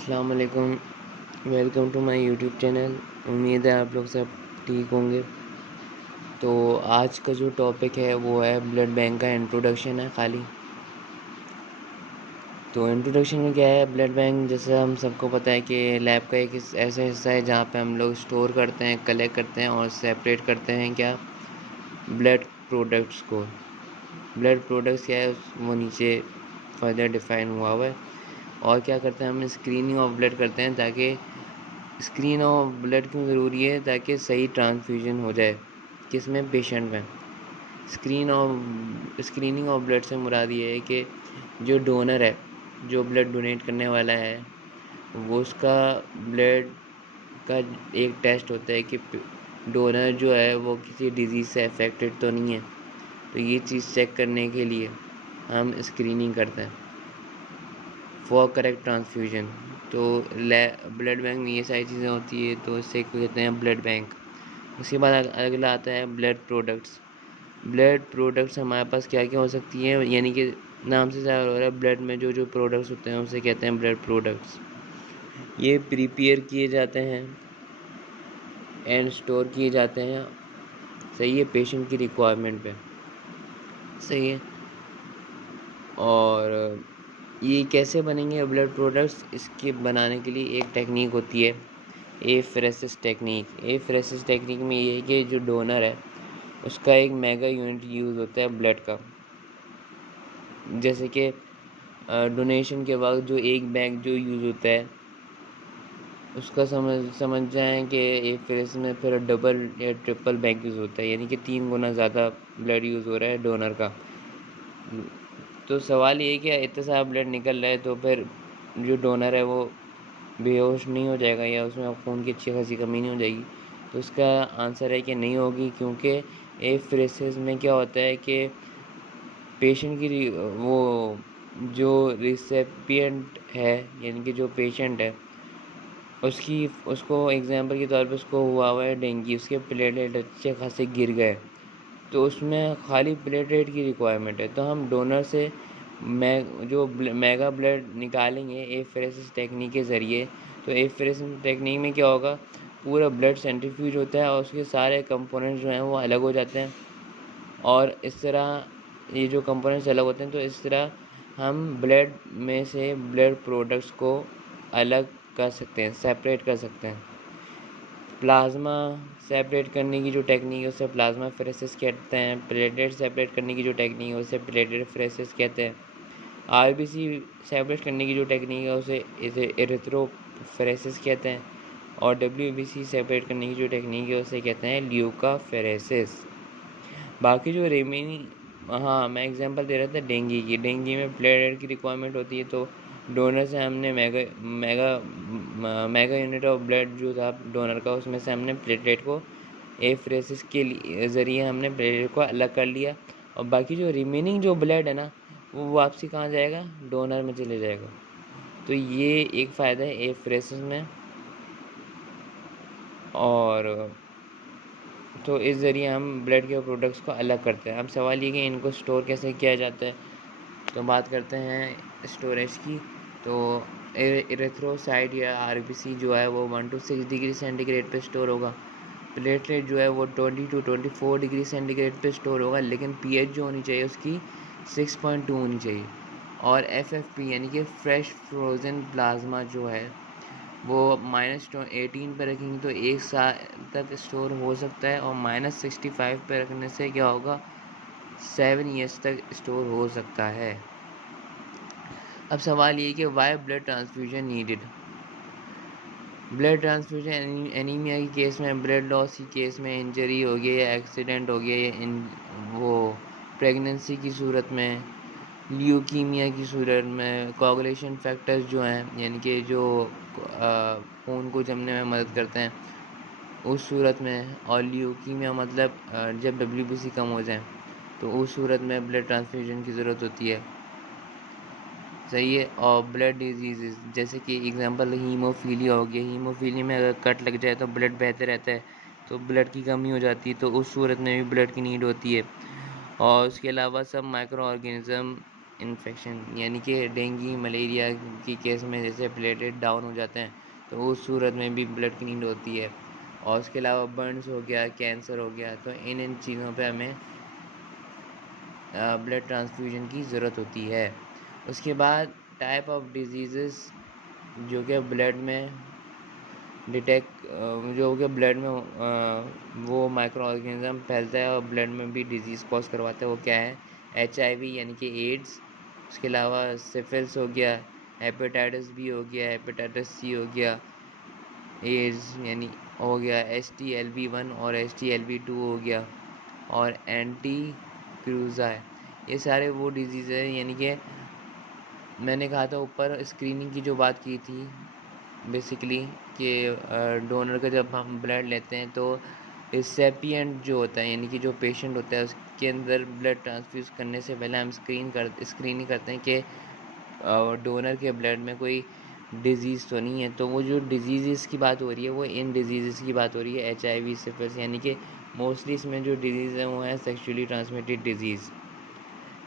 अस्सलाम वालेकुम। Welcome to my YouTube channel. उम्मीद है आप लोग सब ठीक होंगे। तो आज का जो टॉपिक है वो है ब्लड बैंक का इंट्रोडक्शन है खाली। तो इंट्रोडक्शन में क्या है, ब्लड बैंक जैसे हम सबको पता है कि लैब का एक ऐसा हिस्सा है जहाँ पे हम लोग स्टोर करते हैं, कलेक्ट करते हैं और सेपरेट करते हैं क्या, ब्लड प्रोडक्ट्स को। ब्लड प्रोडक्ट्स क्या है वो नीचे फर्दर डिफाइन हुआ है। और क्या करते हैं, हम स्क्रीनिंग ऑफ ब्लड करते हैं ताकि स्क्रीन ऑफ ब्लड क्यों ज़रूरी है, ताकि सही ट्रांसफ्यूजन हो जाए किस में, पेशेंट में। स्क्रीनिंग ऑफ ब्लड से मुराद ये है कि जो डोनर है, जो ब्लड डोनेट करने वाला है, वो उसका ब्लड का एक टेस्ट होता है कि डोनर जो है वो किसी डिज़ीज़ से अफेक्टेड तो नहीं है। तो ये चीज़ चेक करने के लिए हम स्क्रीनिंग करते हैं फॉर करेक्ट ट्रांसफ्यूजन। तो ब्लड बैंक में ये सारी चीज़ें होती है, तो इससे कहते हैं ब्लड बैंक। उसके बाद अगला आता है ब्लड प्रोडक्ट्स। ब्लड प्रोडक्ट्स हमारे पास क्या क्या हो सकती हैं, यानी कि नाम से ज़ाहिर हो रहा है, ब्लड में जो जो प्रोडक्ट्स होते हैं उसे कहते हैं ब्लड प्रोडक्ट्स। ये प्रिपेयर किए जाते हैं एंड स्टोर किए जाते हैं, सही है, पेशेंट की रिक्वायरमेंट पे, सही है। और ये कैसे बनेंगे ब्लड प्रोडक्ट्स, इसके बनाने के लिए एक टेक्निक होती है, एफरेसिस टेक्निक। एफरेसिस टेक्निक में ये है कि जो डोनर है उसका एक मेगा यूनिट यूज़ होता है ब्लड का। जैसे कि डोनेशन के वक्त जो एक बैग जो यूज़ होता है उसका समझ जाएं कि एफरेसिस में फिर डबल या ट्रिपल बैग यूज़ होता है, यानी कि 3 गुना ज़्यादा ब्लड यूज़ हो रहा है डोनर का। तो सवाल ये है कि इतना सारा ब्लड निकल रहा है तो फिर जो डोनर है वो बेहोश नहीं हो जाएगा या उसमें खून की अच्छी खासी कमी नहीं हो जाएगी। तो इसका आंसर है कि नहीं होगी, क्योंकि एफरेसिस में क्या होता है कि पेशेंट की वो जो रिसेपिएंट है, यानी कि जो पेशेंट है उसको एग्जांपल के तौर पे उसको हुआ है डेंगू, उसके प्लेटलेट अच्छे खासे गिर गए, तो उसमें खाली प्लेटलेट की रिक्वायरमेंट है। तो हम डोनर से मेगा ब्लड निकालेंगे एफरेसिस टेक्निक के ज़रिए। तो एफरेसिस टेक्निक में क्या होगा, पूरा ब्लड सेंट्रीफ्यूज होता है और उसके सारे कंपोनेंट्स जो हैं वो अलग हो जाते हैं। और इस तरह ये जो कंपोनेंट्स अलग होते हैं, तो इस तरह हम ब्लड में से ब्लड प्रोडक्ट्स को अलग कर सकते हैं, सेपरेट कर सकते हैं। प्लाज्मा सेपरेट करने की जो टेक्निक है उसे प्लाज्मा फेरेसिस कहते हैं। प्लेटलेट सेपरेट करने की जो टेक्निक है उसे प्लेटलेट फेरेसिस कहते हैं। आरबीसी सेपरेट करने की जो टेक्निक है उसे एरिथ्रोफेरेसिस कहते हैं। और डब्ल्यूबीसी सेपरेट करने की जो टेक्निक है उसे कहते हैं ल्यूकाफेरेसिस। बाकी जो रिमेनिंग, हाँ मैं एग्जांपल दे रहा था डेंगू की। डेंगू में प्लेटलेट की रिक्वायरमेंट होती है, तो डोनर से हमने mega mega mega unit of blood जो था डोनर का, उसमें से हमने प्लेटलेट को एफरेसिस के ज़रिए हमने प्लेटलेट को अलग कर लिया। और बाकी जो रिमेनिंग जो ब्लड है ना, वो वापसी कहाँ जाएगा, डोनर में चले जाएगा। तो ये एक फ़ायदा है एफरेसिस में। और तो इस ज़रिए हम ब्लड के प्रोडक्ट्स को अलग करते हैं। अब सवाल ये कि इनको स्टोर कैसे किया जाता है, तो बात करते हैं स्टोरेज की। तो इरेथ्रोसाइट या आरबीसी जो है वो 1 to 6 डिग्री सेंटीग्रेड पे स्टोर होगा। प्लेटलेट जो है वो 20 to 24 डिग्री सेंटीग्रेड पे स्टोर होगा, लेकिन पीएच जो होनी चाहिए उसकी 6.2 होनी चाहिए। और एफएफपी यानी कि फ्रेश फ्रोज़न प्लाज्मा जो है वो -18 पे रखेंगे तो 1 साल तक स्टोर हो सकता है, और -65 पे रखने से क्या होगा, 7 ईयर्स तक स्टोर हो सकता है। अब सवाल ये कि why blood transfusion needed. Blood transfusion anaemia के केस में, ब्लड लॉस के केस में, इंजरी हो गई या एक्सीडेंट हो गया या वो प्रेगनेंसी की सूरत में, ल्यूकीमिया की सूरत में, कोगुलेशन फैक्टर्स जो हैं यानी कि जो खून को जमने में मदद करते हैं उस सूरत में, और ल्यूकीमिया मतलब जब डब्ल्यूबीसी कम हो जाए तो उस सूरत में ब्लड ट्रांसफ्यूजन की ज़रूरत होती है, सही है। और ब्लड डिजीज़ जैसे कि एग्जांपल हीमोफीलिया हो गया। हीमोफीलिया में अगर कट लग जाए तो ब्लड बहते रहता है, तो ब्लड की कमी हो जाती है, तो उस सूरत में भी ब्लड की नीड होती है। और उसके अलावा सब माइक्रो ऑर्गेनिज़म इन्फेक्शन यानी कि डेंगू मलेरिया की केस में जैसे प्लेटलेट डाउन हो जाते हैं तो उस सूरत में भी ब्लड की नीड होती है। और उसके अलावा बर्न्स हो गया, कैंसर हो गया, तो इन चीज़ों पे हमें ब्लड ट्रांसफ्यूजन की ज़रूरत होती है। उसके बाद टाइप ऑफ डिजीज़ जो कि ब्लड में डिटेक्ट जो कि ब्लड में वो माइक्रो ऑर्गेनिज्म फैलता है और ब्लड में भी डिजीज़ कॉज करवाता है, वो क्या है? HIV यानी कि एड्स। उसके अलावा सिफिलिस हो गया, हेपेटाइटिस बी हो गया, हेपेटाइटिस सी हो गया, एड्स यानी हो गया, HTLV-1 और HTLV-2 हो गया, और एंटी क्रूजा है। ये सारे वो डिजीज़ है, यानी कि मैंने कहा था ऊपर स्क्रीनिंग की जो बात की थी बेसिकली कि डोनर का जब हम ब्लड लेते हैं तो रिसेपिएंट जो होता है यानी कि जो पेशेंट होता है उसके अंदर ब्लड ट्रांसफ्यूज़ करने से पहले हम स्क्रीनिंग करते हैं कि डोनर के ब्लड में कोई डिज़ीज़ तो नहीं है। तो वो जो डिजीज़ की बात हो रही है वो इन डिजीज़ की बात हो रही है, HIV सिफिलिस, यानी कि मोस्टली इसमें जो डिजीज़ है वो है सेक्सुअली ट्रांसमिटेड डिजीज़।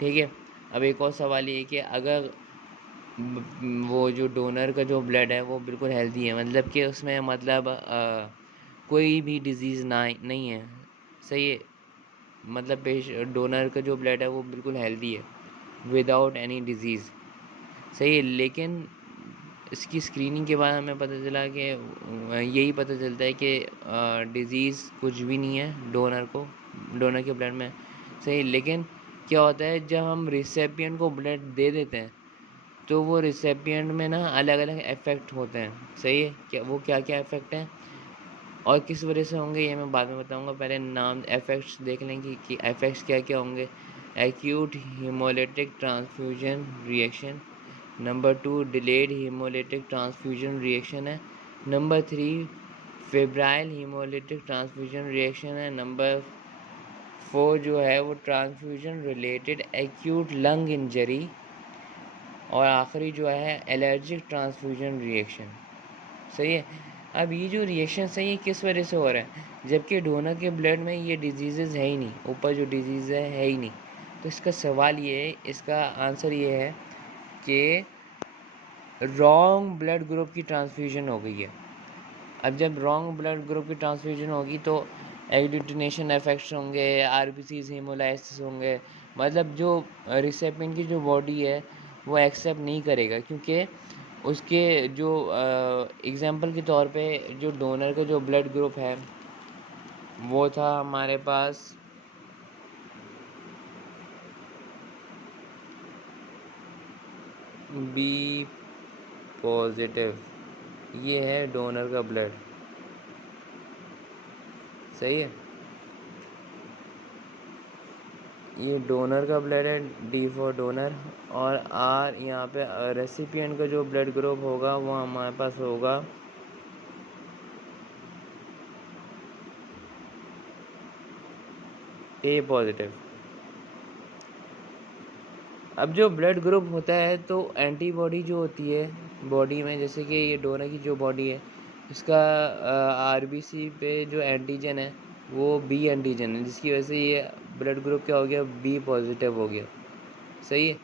ठीक है। अब एक और सवाल ये कि अगर वो जो डोनर का जो ब्लड है वो बिल्कुल हेल्दी है, मतलब कि उसमें मतलब कोई भी डिज़ीज़ ना नहीं है, सही है, मतलब डोनर का जो ब्लड है वो बिल्कुल हेल्दी है विदाउट एनी डिज़ीज़, सही है। लेकिन इसकी स्क्रीनिंग के बाद हमें पता चला कि यही पता चलता है कि डिज़ीज़ कुछ भी नहीं है डोनर के ब्लड में, सही। लेकिन क्या होता है जब हम रिसेपिएंट को ब्लड दे देते हैं तो वो रिसेपिएंट में ना अलग अलग इफ़ेक्ट होते हैं, सही है। क्या क्या इफ़ेक्ट हैं और किस वजह से होंगे ये मैं बाद में बताऊंगा। पहले नाम इफ़ेक्ट्स देख लेंगे कि इफ़ेक्ट्स क्या क्या होंगे। Acute haemolytic transfusion reaction, number 2 delayed haemolytic transfusion reaction है, number 3 febrile haemolytic transfusion reaction है, नंबर 4 जो है वो transfusion related acute lung injury, और आखिरी जो है एलर्जिक ट्रांसफ्यूजन रिएक्शन, सही है। अब ये जो रिएक्शन सही है किस वजह से हो रहा है, जबकि डोनर के ब्लड में ये डिजीज़ है ही नहीं, ऊपर जो डिजीज़ है ही नहीं। तो इसका सवाल ये है, इसका आंसर ये है कि रॉन्ग ब्लड ग्रुप की ट्रांसफ्यूजन हो गई है। अब जब रॉन्ग ब्लड ग्रुप की ट्रांसफ्यूजन होगी तो एग्लूटिनेशन इफेक्ट्स होंगे, RBCs हीमोलाइसिस होंगे, मतलब जो रिसेपिएंट की जो बॉडी है वो एक्सेप्ट नहीं करेगा, क्योंकि उसके जो एग्जांपल के तौर पे जो डोनर का जो ब्लड ग्रुप है वो था हमारे पास बी पॉजिटिव, ये है डोनर का ब्लड, सही है। ये डोनर का ब्लड है, D फॉर डोनर, और R यहाँ पे रेसिपिएंट का जो ब्लड ग्रुप होगा वो हमारे पास होगा A पॉजिटिव। अब जो ब्लड ग्रुप होता है तो एंटीबॉडी जो होती है बॉडी में, जैसे कि ये डोनर की जो बॉडी है इसका RBC पे जो एंटीजन है वो B एंटीजन है, जिसकी वजह से ये ब्लड ग्रुप क्या हो गया, B पॉजिटिव हो गया, सही है।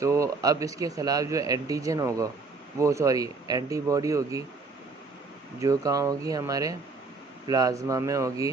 तो अब इसके ख़िलाफ़ जो एंटीजन होगा वो सॉरी एंटीबॉडी होगी जो कहाँ होगी, हमारे प्लाज्मा में होगी,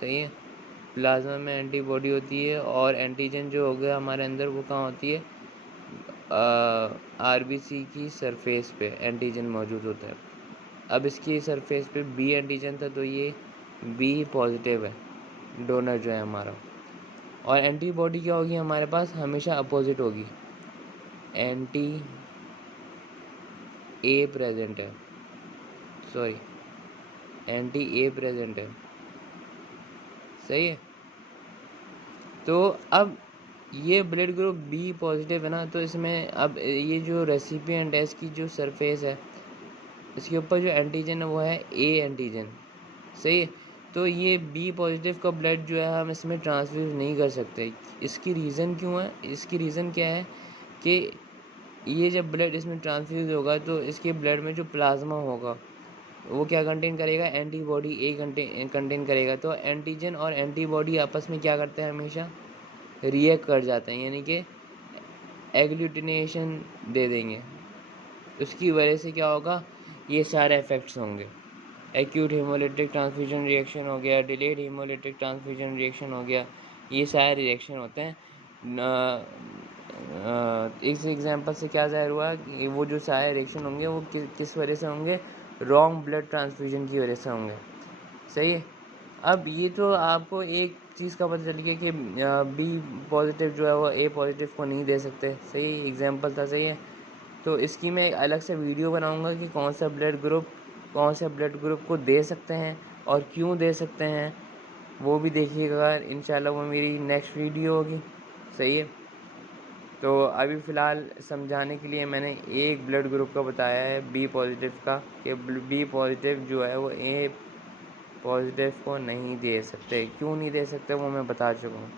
सही है। प्लाज्मा में एंटीबॉडी होती है, और एंटीजन जो हो गया हमारे अंदर वो कहाँ होती है, RBC की सरफेस पे एंटीजन मौजूद होता है। अब इसकी सरफेस पे B एंटीजन था तो ये B पॉजिटिव है, डोनर जो है हमारा। और एंटीबॉडी क्या होगी हमारे पास, हमेशा अपोजिट होगी, एंटी A प्रेजेंट है, सॉरी एंटी A प्रेजेंट है, सही है। तो अब ये ब्लड ग्रुप B पॉजिटिव है ना, तो इसमें अब ये जो रेसिपिएंट है इसकी जो सरफेस है इसके ऊपर जो एंटीजन है वो है A एंटीजन, सही है। तो ये B पॉजिटिव का ब्लड जो है हम इसमें ट्रांसफ्यूज नहीं कर सकते। इसकी रीज़न क्यों है, इसकी रीज़न क्या है कि ये जब ब्लड इसमें ट्रांसफ्यूज होगा तो इसके ब्लड में जो प्लाज्मा होगा वो क्या कंटेन करेगा, एंटीबॉडी ए कंटेन करेगा। तो एंटीजन और एंटीबॉडी आपस में क्या करते हैं, हमेशा रिएक्ट कर जाते हैं, यानी कि एग्लूटिनेशन दे देंगे। उसकी वजह से क्या होगा, ये सारे इफेक्ट्स होंगे। एक्यूट हेमोलिटिक ट्रांसफ्यूजन रिएक्शन हो गया, डिलेड हेमोलिटिक ट्रांसफ्यूजन रिएक्शन हो गया, ये सारे रिएक्शन होते हैं। इस एग्जांपल से क्या ज़ाहिर हुआ कि वो जो सारे रिएक्शन होंगे वो किस वजह से होंगे, रॉन्ग ब्लड ट्रांसफ्यूजन की वजह से होंगे। सही है। अब ये तो आपको एक चीज़ का पता चल गया कि बी पॉजिटिव जो है वो ए पॉजिटिव को नहीं दे सकते। सही एग्जांपल था, सही है। तो इसकी मैं एक अलग से वीडियो बनाऊंगा कि कौन से ब्लड ग्रुप को दे सकते हैं और क्यों दे सकते हैं, वो भी देखिएगा इंशाल्लाह। वो मेरी नेक्स्ट वीडियो होगी। सही है। तो अभी फ़िलहाल समझाने के लिए मैंने एक ब्लड ग्रुप का बताया है, बी पॉजिटिव का, कि बी पॉजिटिव जो है वो ए पॉजिटिव को नहीं दे सकते। क्यों नहीं दे सकते वो मैं बता चुका हूँ।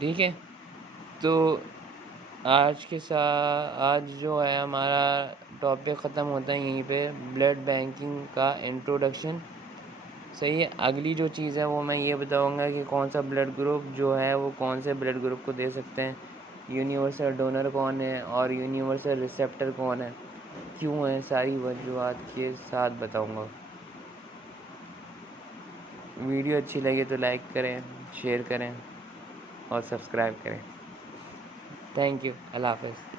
ठीक है। तो आज जो है हमारा टॉपिक ख़त्म होता है यहीं पे, ब्लड बैंकिंग का इंट्रोडक्शन। सही है। अगली जो चीज़ है वो मैं ये बताऊंगा कि कौन सा ब्लड ग्रुप जो है वो कौन से ब्लड ग्रुप को दे सकते हैं, यूनिवर्सल डोनर कौन है और यूनिवर्सल रिसेप्टर कौन है, क्यों है, सारी वजूहत के साथ बताऊंगा। वीडियो अच्छी लगे तो लाइक करें, शेयर करें और सब्सक्राइब करें। Thank you. अल्लाह हाफ़िज़।